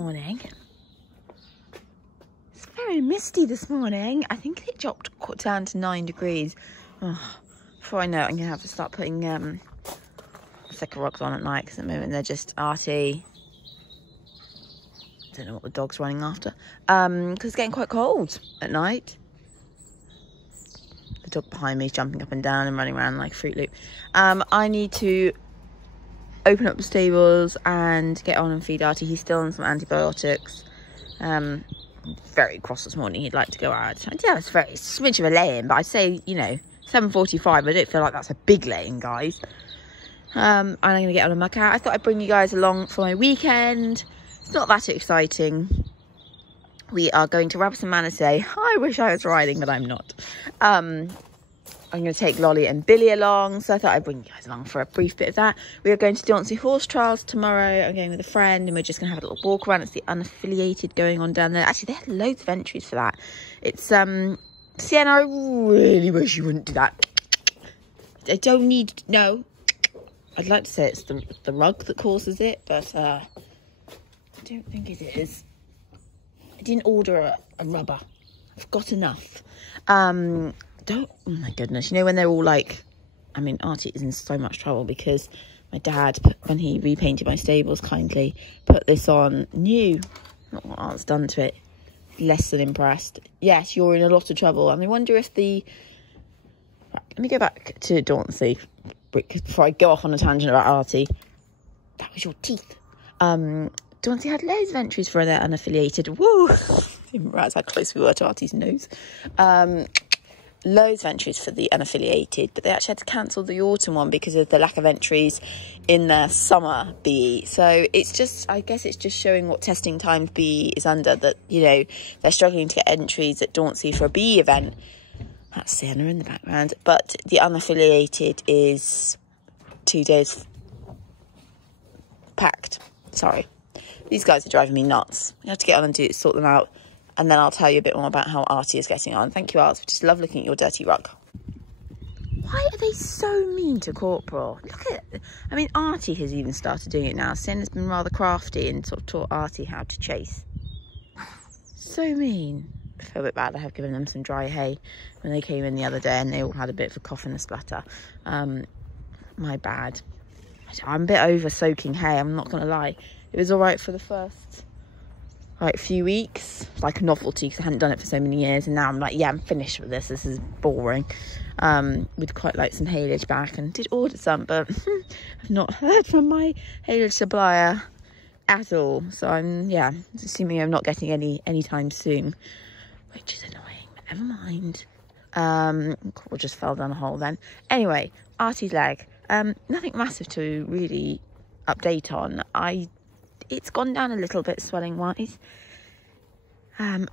morning. It's very misty this morning. I think it dropped down to 9 degrees. Oh, before I know it, I'm going to have to start putting thicker rugs on at night, because at the moment they're just arty. Don't know what the dog's running after. Because it's getting quite cold at night. The dog behind me is jumping up and down and running around like a Fruit Loop. I need to open up the stables and get on and feed Artie. He's still on some antibiotics. Very cross this morning. He'd like to go out. I do. It's very smidge of a lay-in, but I'd say, you know, 7:45. I don't feel like that's a big lay-in, guys. And I'm going to get on a muck out. I thought I'd bring you guys along for my weekend. It's not that exciting. We are going to Rabson Manor today. I wish I was riding, but I'm not. I'm going to take Lolly and Billy along, so I thought I'd bring you guys along for a brief bit of that. We are going to Dauncey Horse Trials tomorrow. I'm going with a friend, and we're just going to have a little walk around. It's the unaffiliated going on down there. Actually, they had loads of entries for that. It's Sienna, I really wish you wouldn't do that. I don't need, no. I'd like to say it's the rug that causes it, but I don't think it is. I didn't order a rubber. I've got enough. Oh my goodness, you know when they're all like, I mean, Artie is in so much trouble because my dad, when he repainted my stables kindly, put this on new. Not what Aunt's done to it. Less than impressed. Yes, you're in a lot of trouble. And I wonder if right, let me go back to Dauncey before I go off on a tangent about Artie. That was your teeth. Dauncey had loads of entries for their unaffiliated. Woo! Didn't realize how close we were to Artie's nose. Loads of entries for the unaffiliated, but they actually had to cancel the autumn one because of the lack of entries in their summer BE. So it's just, I guess it's just showing what testing times BE is under, that, you know, they're struggling to get entries at Dauncey for a BE event. That's Sienna in the background. But the unaffiliated is 2 days packed. Sorry. These guys are driving me nuts. I have to get on and sort them out. And then I'll tell you a bit more about how Artie is getting on. Thank you, Art. Just love looking at your dirty rug. Why are they so mean to Corporal? Look at it. I mean, Artie has even started doing it now. Sienna's been rather crafty and sort of taught Artie how to chase. So mean. I feel a bit bad. I have given them some dry hay when they came in the other day, and they all had a bit of a cough and a splutter. My bad. I'm a bit over soaking hay, I'm not going to lie. It was all right for the first few weeks, like a novelty, because I hadn't done it for so many years, and now I'm like, yeah, I'm finished with this. This is boring. We'd quite like some haylage back, and did order some, but I've not heard from my haylage supplier at all. So I'm assuming I'm not getting any anytime soon, which is annoying. But never mind. Or just fell down a hole then. Anyway, Artie's leg. Nothing massive to really update on. It's gone down a little bit swelling wise.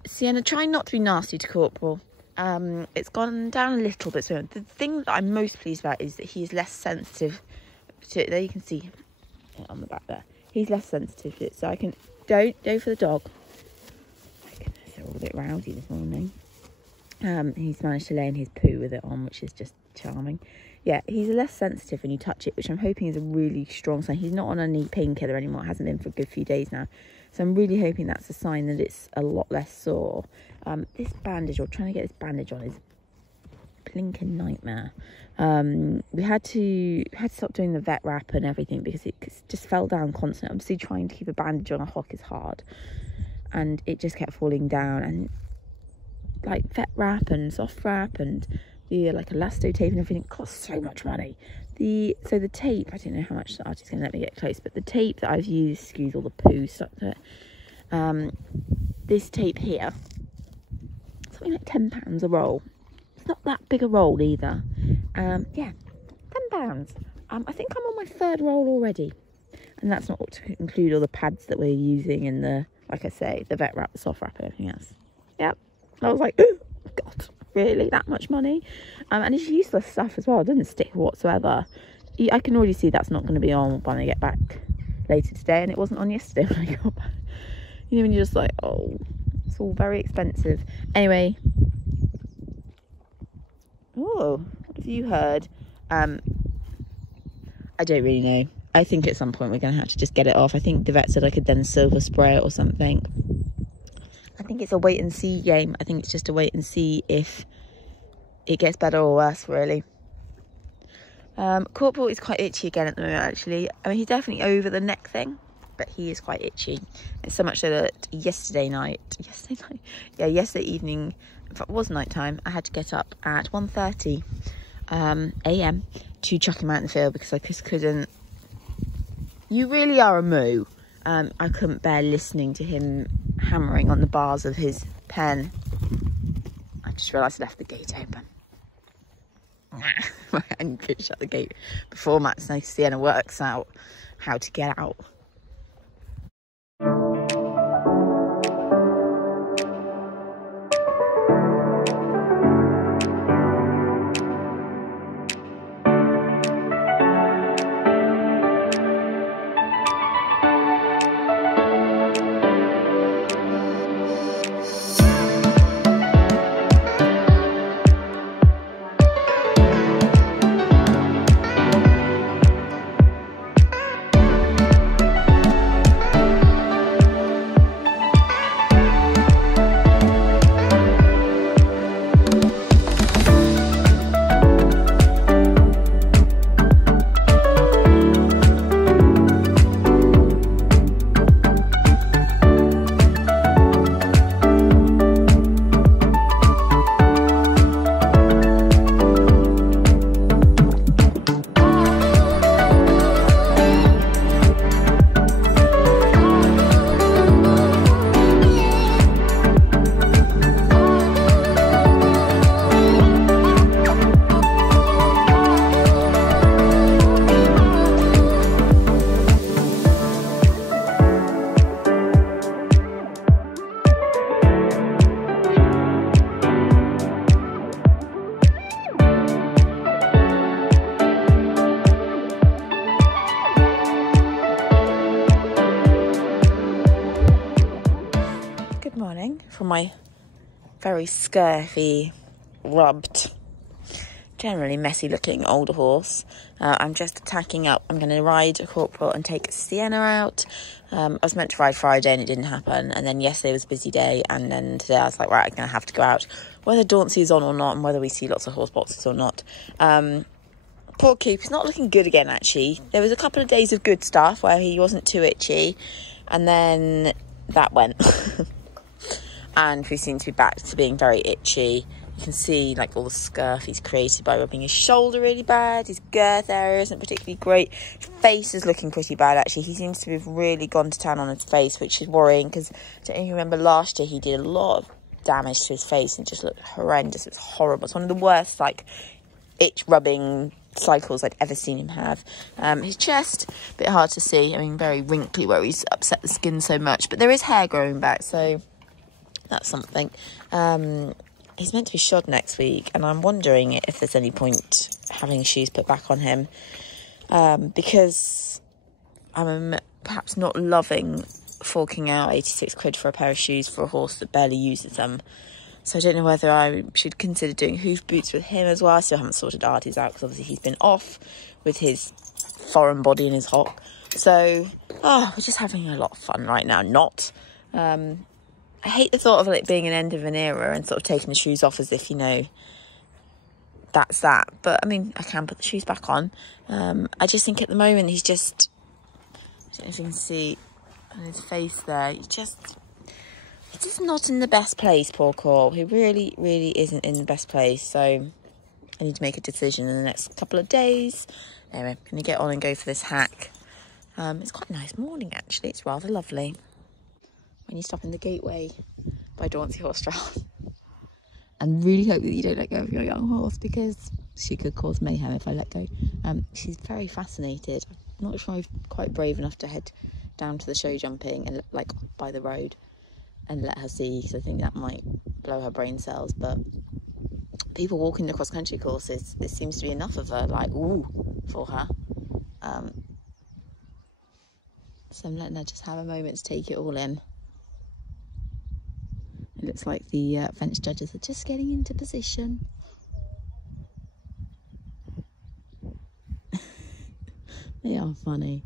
Sienna, trying not to be nasty to Corporal. It's gone down a little bit. So the thing that I'm most pleased about is that he's less sensitive to it. There you can see it on the back there. He's less sensitive to it. So I can don't go for the dog. My goodness, they're all a bit rowdy this morning. He's managed to lay in his poo with it on, which is just charming. Yeah, he's less sensitive when you touch it, which I'm hoping is a really strong sign. He's not on any painkiller anymore. It hasn't been for a good few days now. So I'm really hoping that's a sign that it's a lot less sore. This bandage, or trying to get this bandage on, is a blinking nightmare. We had to stop doing the vet wrap and everything because it just fell down constantly. Obviously, trying to keep a bandage on a hock is hard. And it just kept falling down. And like vet wrap and soft wrap and the like elasto tape and everything costs so much money. So the tape, I don't know how much the artist's going to let me get close, but the tape that I've used, excuse all the poo stuck to it, this tape here, something like £10 a roll. It's not that big a roll either. Yeah, £10. I think I'm on my 3rd roll already, and that's not to include all the pads that we're using and the, like I say, the vet wrap, the soft wrap and everything else. Yep. I was like, oh God, really? That much money? And it's useless stuff as well. It doesn't stick whatsoever. I can already see that's not going to be on when I get back later today, and it wasn't on yesterday when I got back. You know, when you're just like, oh, it's all very expensive. Anyway. Oh, what have you heard? I don't really know. I think at some point we're going to have to just get it off. I think the vet said I could then silver spray it or something. I think it's a wait and see game. I think it's just a wait and see if it gets better or worse, really. Corporal is quite itchy again at the moment, actually. I mean, he's definitely over the neck thing, but he is quite itchy. It's so much so that yesterday evening, in fact it was night time, I had to get up at 1:30 a.m. to chuck him out in the field because I just couldn't. You really are a moo. I couldn't bear listening to him hammering on the bars of his pen. I just realised I left the gate open. I need to shut the gate before Matt's nice Sienna works out how to get out. From my very scurvy, rubbed, generally messy looking older horse. I'm just tacking up. I'm going to ride a Corporal and take Sienna out. I was meant to ride Friday and it didn't happen, and then yesterday was a busy day, and then today I was like, right, I'm going to have to go out whether Dauncey is on or not and whether we see lots of horse boxes or not. Poor Coop, he's not looking good again, actually. There was a couple of days of good stuff where he wasn't too itchy, and then that went. And we seem to be back to being very itchy. You can see like all the scurf he's created by rubbing his shoulder really bad. His girth area isn't particularly great. His face is looking pretty bad, actually. He seems to have really gone to town on his face, which is worrying, because I don't even remember last year he did a lot of damage to his face and just looked horrendous. It's horrible. It's one of the worst like itch rubbing cycles I'd ever seen him have. His chest, a bit hard to see. I mean, very wrinkly where he's upset the skin so much, but there is hair growing back, so that's something. He's meant to be shod next week, and I'm wondering if there's any point having shoes put back on him, because I'm perhaps not loving forking out 86 quid for a pair of shoes for a horse that barely uses them. So I don't know whether I should consider doing hoof boots with him as well. I still haven't sorted Artie's out because obviously he's been off with his foreign body and his hock. So, we're just having a lot of fun right now. I hate the thought of it being an end of an era and sort of taking the shoes off as if, you know, that's that. But, I mean, I can put the shoes back on. I just think at the moment he's just, I don't know if you can see on his face there, he's just not in the best place, poor Cor. He really, really isn't in the best place. So I need to make a decision in the next couple of days. Anyway, I'm going to get on and go for this hack. It's quite a nice morning, actually. It's rather lovely. When you stop in the gateway by Dauncey Horse Trials. And really hope that you don't let go of your young horse, because she could cause mayhem if I let go. She's very fascinated. I'm not sure I'm quite brave enough to head down to the show jumping and like by the road and let her see, because I think that might blow her brain cells. But people walking the cross country courses, this seems to be enough of a like ooh for her. So I'm letting her just have a moment to take it all in. It looks like the fence judges are just getting into position. They are funny.